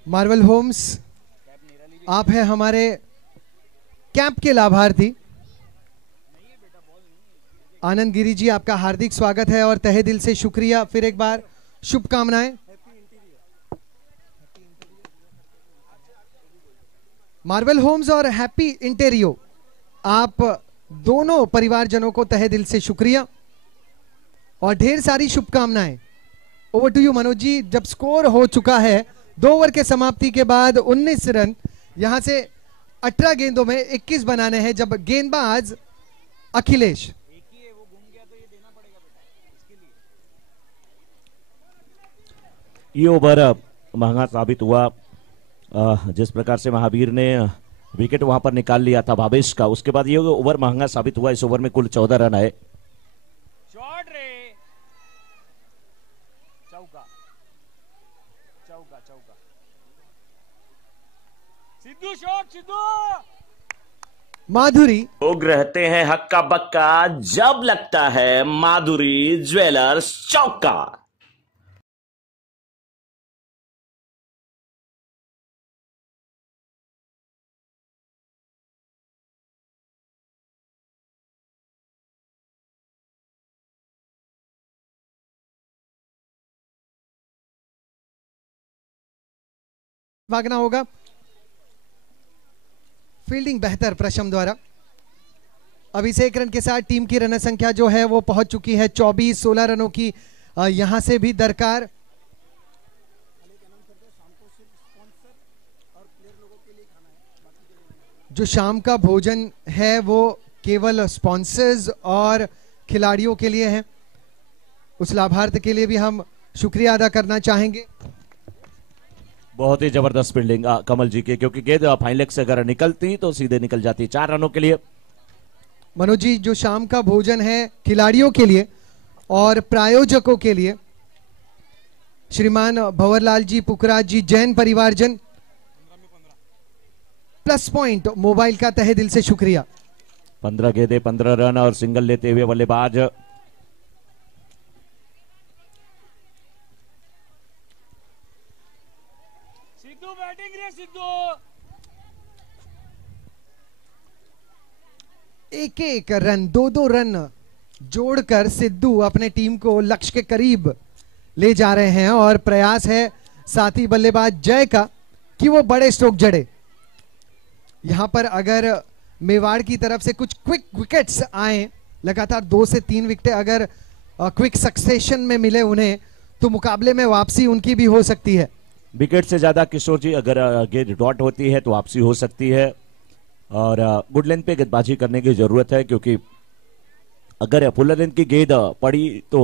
मार्वल होम्स, आप हैं हमारे कैंप के लाभार्थी। आनंद गिरी जी, आपका हार्दिक स्वागत है और तहे दिल से शुक्रिया, फिर एक बार शुभकामनाएं। मार्वल होम्स और हैप्पी इंटेरियो, आप दोनों परिवारजनों को तहे दिल से शुक्रिया और ढेर सारी शुभकामनाएं। Over to you Manoj ji. जब स्कोर हो चुका है 2 ओवर के समाप्ति के बाद 19 रन, यहां से 18 गेंदों में 21 बनाने हैं। जब गेंदबाज अखिलेश, ये ओवर महंगा साबित हुआ। जिस प्रकार से महावीर ने विकेट वहां पर निकाल लिया था भावेश का, उसके बाद ये ओवर महंगा साबित हुआ। इस ओवर में कुल 14 रन आए। शॉट रे, चौका चौका चौका, सिद्धू शॉट, सिद्धू। माधुरी, लोग रहते हैं हक्का बक्का जब लगता है माधुरी ज्वेलर्स चौका। भागना होगा। फील्डिंग बेहतर प्रशम द्वारा। अभिषेक रन के साथ टीम की रन संख्या जो है वो पहुंच चुकी है 24। 16 रनों की यहां से भी दरकार। जो शाम का भोजन है वो केवल स्पॉन्सर्स और खिलाड़ियों के लिए है। उस लाभार्थ के लिए भी हम शुक्रिया अदा करना चाहेंगे। बहुत ही जबरदस्त फील्डिंग कमल जी के, क्योंकि गेंद फाइन लेग से अगर निकलती तो सीधे निकल जाती। 4 रनों के लिए मनोज जी, जो शाम का भोजन है खिलाड़ियों के लिए और प्रायोजकों के लिए, श्रीमान भंवरलाल जी, पुखराज जी, जैन परिवारजन, प्लस पॉइंट मोबाइल का तहे दिल से शुक्रिया। 15 गेंदे 15 रन और सिंगल लेते हुए बल्लेबाज सिद्धू बैटिंग रे सिद्धू। एक एक रन, दो दो रन जोड़कर सिद्धू अपने टीम को लक्ष्य के करीब ले जा रहे हैं और प्रयास है साथी बल्लेबाज जय का कि वो बड़े स्ट्रोक जड़े। यहां पर अगर मेवाड़ की तरफ से कुछ क्विक विकेट्स आए, लगातार 2 से 3 विकेटें अगर क्विक सक्सेशन में मिले उन्हें, तो मुकाबले में वापसी उनकी भी हो सकती है। विकेट से ज्यादा किशोर जी अगर गेंद डॉट होती है तो वापसी हो सकती है और गुड लेंथ पे गेंदबाजी करने की जरूरत है, क्योंकि अगर फुल लेंथ की गेंद पड़ी तो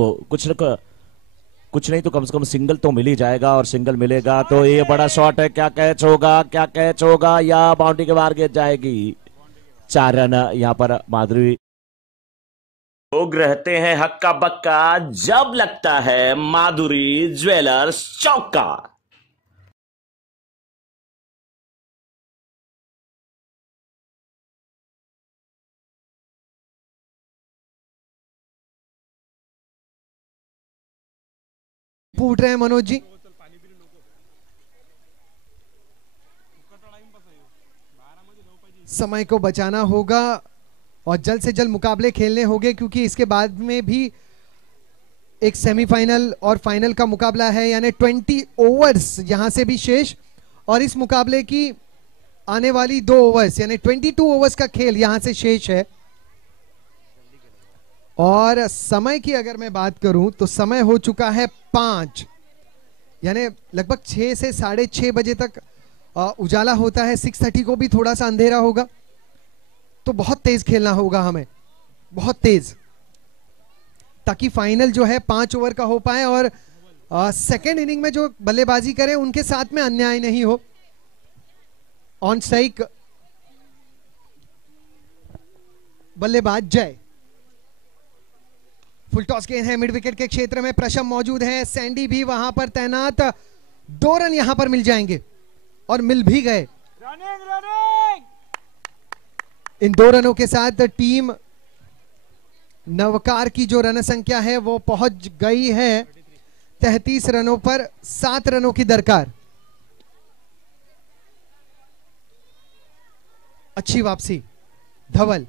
कुछ नहीं तो कम से कम सिंगल तो मिल ही जाएगा और सिंगल मिलेगा तो ये बड़ा शॉट है। क्या कैच होगा, क्या कैच होगा या बाउंड्री के बाहर गेंद जाएगी। 4 रन यहां पर माधुरी। लोग रहते हैं हक्का बक्का जब लगता है माधुरी ज्वेलर्स चौका। पूछ रहे हैं मनोज जी। समय को बचाना होगा और जल्द से जल्द मुकाबले खेलने होंगे, क्योंकि इसके बाद में भी एक सेमीफाइनल और फाइनल का मुकाबला है, यानी 20 ओवर्स यहां से भी शेष और इस मुकाबले की आने वाली 2 ओवर्स यानी 22 ओवर्स का खेल यहां से शेष है। और समय की अगर मैं बात करूं तो समय हो चुका है 5, यानी लगभग 6 से 6:30 बजे तक उजाला होता है। 6:30 को भी थोड़ा सा अंधेरा होगा, तो बहुत तेज खेलना होगा हमें, बहुत तेज, ताकि फाइनल जो है 5 ओवर का हो पाए और सेकेंड इनिंग में जो बल्लेबाजी करें उनके साथ में अन्याय नहीं हो। ऑन स्ट्राइक बल्लेबाज जय। फुल टॉस गेंद है मिड विकेट के क्षेत्र में, प्रशम मौजूद है, सैंडी भी वहां पर तैनात। 2 रन यहां पर मिल जाएंगे और मिल भी गए। Running running. इन 2 रनों के साथ टीम नवकार की जो रन संख्या है वो पहुंच गई है 33 रनों पर। 7 रनों की दरकार। अच्छी वापसी धवल।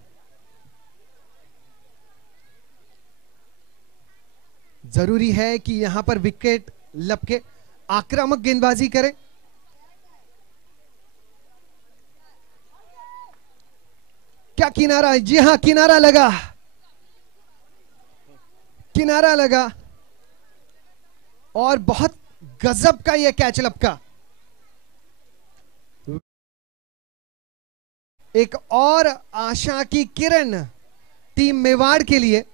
जरूरी है कि यहां पर विकेट लपके, आक्रामक गेंदबाजी करें। क्या किनारा, जी हां किनारा लगा, किनारा लगा और बहुत गजब का यह कैच लपका। एक और आशा की किरण टीम मेवाड़ के लिए।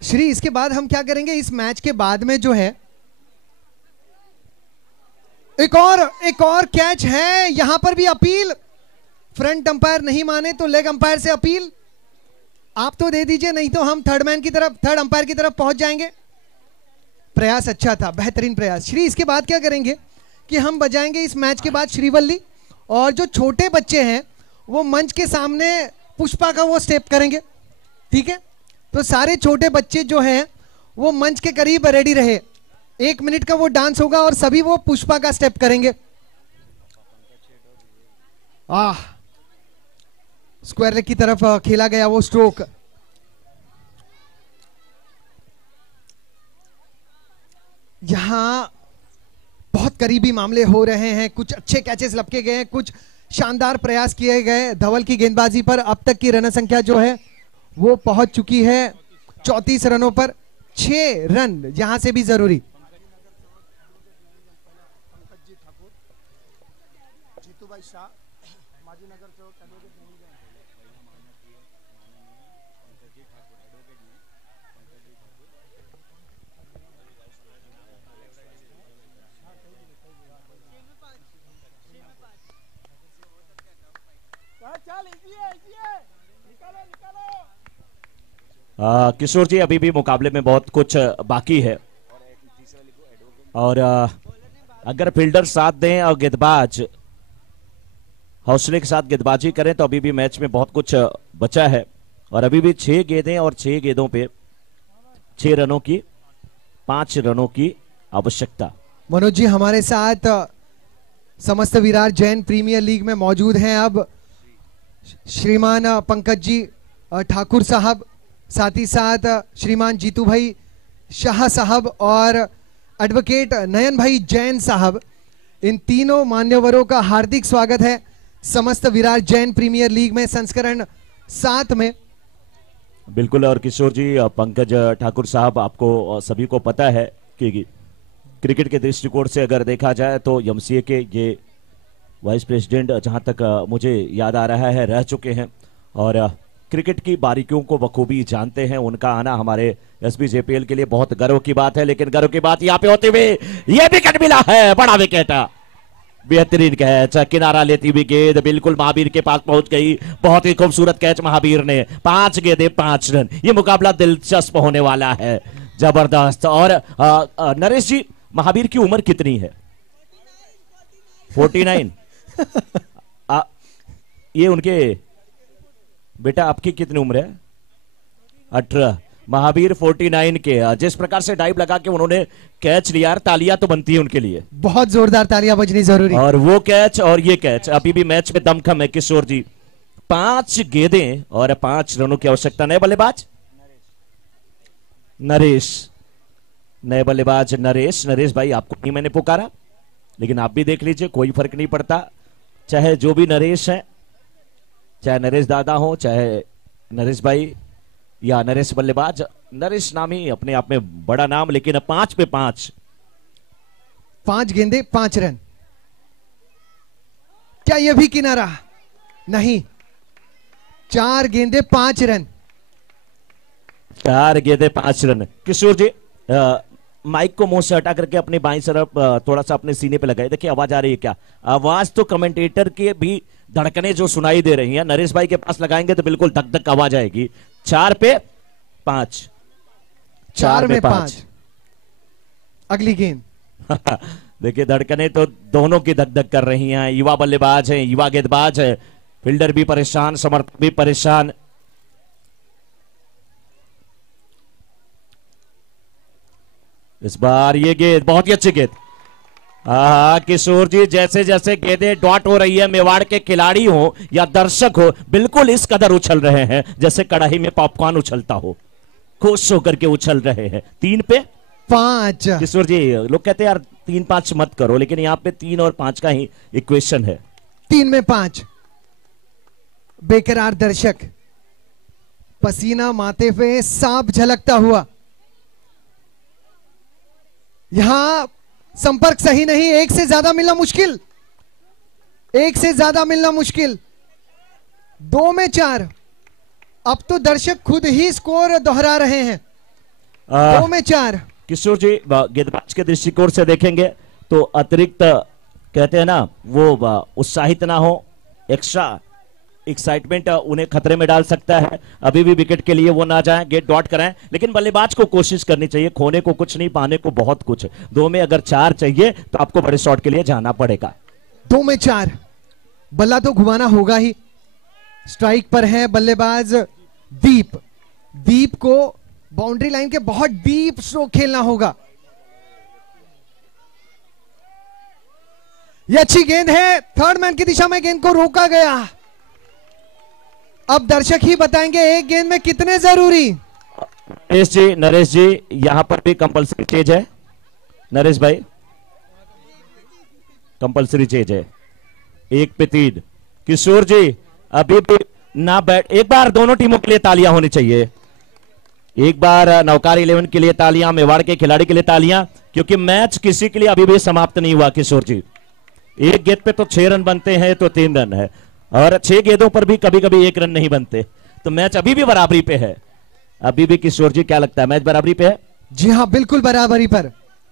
श्री, इसके बाद हम क्या करेंगे, इस मैच के बाद में जो है एक और कैच है। यहां पर भी अपील, फ्रंट अंपायर नहीं माने तो लेग अंपायर से अपील। आप तो दे दीजिए, नहीं तो हम थर्ड अंपायर की तरफ पहुंच जाएंगे। प्रयास अच्छा था, बेहतरीन प्रयास। श्री, इसके बाद क्या करेंगे कि हम बजाएंगे इस मैच के बाद श्रीवल्ली, और जो छोटे बच्चे हैं वो मंच के सामने पुष्पा का वो स्टेप करेंगे, ठीक है? तो सारे छोटे बच्चे जो हैं वो मंच के करीब रेडी रहे। 1 मिनट का वो डांस होगा और सभी वो पुष्पा का स्टेप करेंगे। स्क्वायर लेग की तरफ खेला गया वो स्ट्रोक। यहां बहुत करीबी मामले हो रहे हैं, कुछ अच्छे कैचेस लपके गए हैं, कुछ शानदार प्रयास किए गए धवल की गेंदबाजी पर। अब तक की रन संख्या जो है वो पहुंच चुकी है 34 रनों पर। 6 रन यहां से भी जरूरी। चल इजी है निकालो निकालो। किशोर जी अभी भी मुकाबले में बहुत कुछ बाकी है और अगर फील्डर साथ दें और गेंदबाज हौसले के साथ गेंदबाजी करें तो अभी भी मैच में बहुत कुछ बचा है। और अभी भी 6 गेंदें और 6 गेंदों पे 6 रनों की 5 रनों की आवश्यकता। मनोज जी हमारे साथ समस्त विराट जैन प्रीमियर लीग में मौजूद हैं अब श्रीमान पंकज जी ठाकुर साहब, साथ ही साथ श्रीमान जीतू भाई शाह साहब और एडवोकेट नयन भाई जैन साहब। इन तीनों मान्यवरों का हार्दिक स्वागत है समस्त विराट जैन प्रीमियर लीग में संस्करण 7 में। बिल्कुल। और किशोर जी पंकज ठाकुर साहब, आपको सभी को पता है कि क्रिकेट के दृष्टिकोण से अगर देखा जाए तो एमसीए के ये वाइस प्रेसिडेंट जहां तक मुझे याद आ रहा है रह चुके हैं और क्रिकेट की बारीकियों को बखूबी जानते हैं। उनका आना हमारे एसबीजेपीएल के लिए बहुत गर्व की बात है। लेकिन गर्व की बात यहाँ पे होते हुए ये विकेट मिला है, बड़ा विकेट, बेहतरीन कैच, किनारा लेती हुई गेंद बिल्कुल महावीर के पास पहुंच गई। बहुत ही खूबसूरत कैच महावीर ने। 5 गेंदें 5 रन। ये मुकाबला दिलचस्प होने वाला है, जबरदस्त। और नरेश जी महावीर की उम्र कितनी है? 49। ये उनके बेटा आपकी कितनी उम्र है? 18। महावीर 49 के। जिस प्रकार से डाइव लगा के उन्होंने कैच लिया, तालियां तो बनती है उनके लिए, बहुत जोरदार तालियां बजनी जरूरी। और वो कैच और ये कैच, अभी भी मैच में दमखम है किशोर जी। 5 गेंदें और 5 रनों की आवश्यकता। नए बल्लेबाज नरेश, नए बल्लेबाज नरेश। नरेश भाई आपको नहीं मैंने पुकारा, लेकिन आप भी देख लीजिए, कोई फर्क नहीं पड़ता, चाहे जो भी नरेश है, चाहे नरेश दादा हो, चाहे नरेश भाई या नरेश बल्लेबाज। नरेश नाम ही अपने आप में बड़ा नाम, लेकिन 5 पे 5। 5 गेंदे 5 रन। क्या यह भी किनारा? नहीं। 4 गेंदे 5 रन। 4 गेंदे 5 रन। किशोर जी माइक को मुंह से हटा करके अपनी बाईं तरफ थोड़ा सा अपने सीने पे लगाए। देखिए आवाज आ रही है क्या? आवाज तो कमेंटेटर की भी धड़कने जो सुनाई दे रही हैं, नरेश भाई के पास लगाएंगे तो बिल्कुल धक धक आवाज आएगी। 4 पे 5। 4 में 5। अगली गेंद। देखिए धड़कने तो दोनों की धक धक कर रही हैं। युवा बल्लेबाज हैं, युवा गेंदबाज है, फील्डर भी परेशान, समर्थक भी परेशान। इस बार ये गेंद बहुत ही अच्छी गेंद। किशोर जी जैसे जैसे गेंदें डॉट हो रही है, मेवाड़ के खिलाड़ी हो या दर्शक हो, बिल्कुल इस कदर उछल रहे हैं जैसे कढ़ाई में पॉपकॉर्न उछलता हो, खुश होकर के उछल रहे हैं। 3 पे 5। किशोर जी लोग कहते हैं यार 3-5 मत करो, लेकिन यहाँ पे 3 और 5 का ही इक्वेशन है। 3 में 5। बेकरार दर्शक, पसीना माथे पे सांप झलकता हुआ। यहां संपर्क सही नहीं, एक से ज्यादा मिलना मुश्किल, एक से ज्यादा मिलना मुश्किल। 2 में 4। अब तो दर्शक खुद ही स्कोर दोहरा रहे हैं। 2 में 4। किशोर जी गेंदबाज के दृष्टिकोण से देखेंगे तो अतिरिक्त कहते हैं ना वो उत्साहित ना हो, एक्स्ट्रा एक्साइटमेंट उन्हें खतरे में डाल सकता है। अभी भी विकेट के लिए वो ना जाएं, गेट डॉट कराएं, लेकिन बल्लेबाज को कोशिश करनी चाहिए। खोने को कुछ नहीं, पाने को बहुत कुछ। 2 में अगर 4 चाहिए तो आपको बड़े शॉट के लिए जाना पड़ेगा। 2 में 4। बल्ला तो घुमाना होगा ही। स्ट्राइक पर है बल्लेबाज दीप। दीप को बाउंड्री लाइन के बहुत डीप स्ट्रोक खेलना होगा। यह अच्छी गेंद है, थर्ड मैन की दिशा में गेंद को रोका गया। अब दर्शक ही बताएंगे एक गेंद में कितने जरूरी। नरेश जी यहाँ पर भी कंपल्सरी चेज है। नरेश भाई, कंपलसरी चेंज है, 1 पे 3। किशोर जी अभी भी ना बैठ, एक बार दोनों टीमों के लिए तालियां होनी चाहिए। एक बार नौकार 11 के लिए तालियां, मेवाड़ के खिलाड़ी के लिए तालियां, क्योंकि मैच किसी के लिए अभी भी समाप्त नहीं हुआ। किशोर जी, एक गेंद पे तो 6 रन बनते हैं तो 3 रन है, और 6 गेंदों पर भी कभी कभी 1 रन नहीं बनते, तो मैच अभी भी बराबरी पे है। अभी भी किशोर जी क्या लगता है, मैच बराबरी पे है? जी हाँ, बिल्कुल बराबरी पर।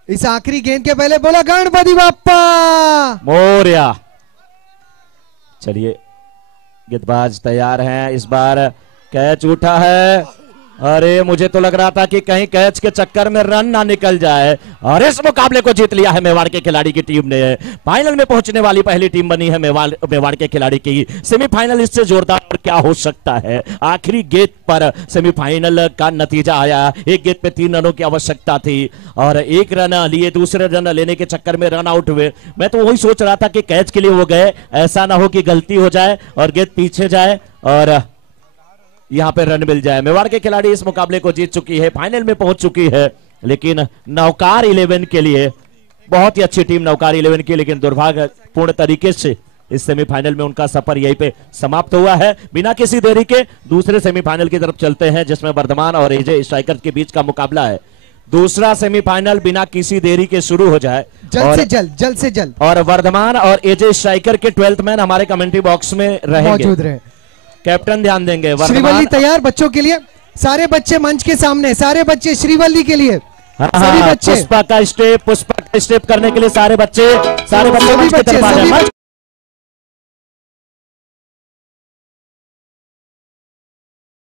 इस आखिरी गेंद के पहले बोला गणपति बाप्पा मोरया। चलिए, गेंदबाज तैयार हैं, इस बार कैच उठा है। अरे मुझे तो लग रहा था कि कहीं कैच के चक्कर में रन ना निकल जाए, और इस मुकाबले को जीत लिया है मेवाड़ के खिलाड़ी की टीम ने। फाइनल में पहुंचने वाली पहली टीम बनी है मेवाड़ के खिलाड़ी की। सेमीफाइनल इससे जोरदार क्या हो सकता है। आखिरी गेंद पर सेमीफाइनल का नतीजा आया। एक गेंद पे 3 रनों की आवश्यकता थी और 1 रन लिए, दूसरे रन लेने के चक्कर में रन आउट हुए। मैं तो वही सोच रहा था कि कैच के लिए वो गए, ऐसा ना हो कि गलती हो जाए और गेंद पीछे जाए और यहां पे रन मिल जाए। मेवाड़ के खिलाड़ी इस मुकाबले को जीत चुकी है, फाइनल में पहुंच चुकी है। लेकिन नौकार 11 के लिए बहुत ही अच्छी टीम नौकार 11 की, लेकिन दुर्भाग्यपूर्ण तरीके से इस सेमीफाइनल में उनका सफर यहीं पे समाप्त हुआ है। बिना किसी देरी के दूसरे सेमीफाइनल की तरफ चलते हैं, जिसमें वर्धमान और एजे स्ट्राइकर्स के बीच का मुकाबला है। दूसरा सेमीफाइनल बिना किसी देरी के शुरू हो जाए, जल्द से जल्द। और वर्धमान और एजे स्ट्राइकर के 12th मैन हमारे कमेंट्री बॉक्स में रहेंगे, मौजूद रहे। कैप्टन ध्यान देंगे। श्रीवल्ली तैयार बच्चों के लिए, सारे बच्चे मंच के सामने, सारे बच्चे श्रीवल्ली के लिए। सभी बच्चे पुष्पा का स्टेप करने के लिए सारे बच्चे मंच की तरफ आ जाए।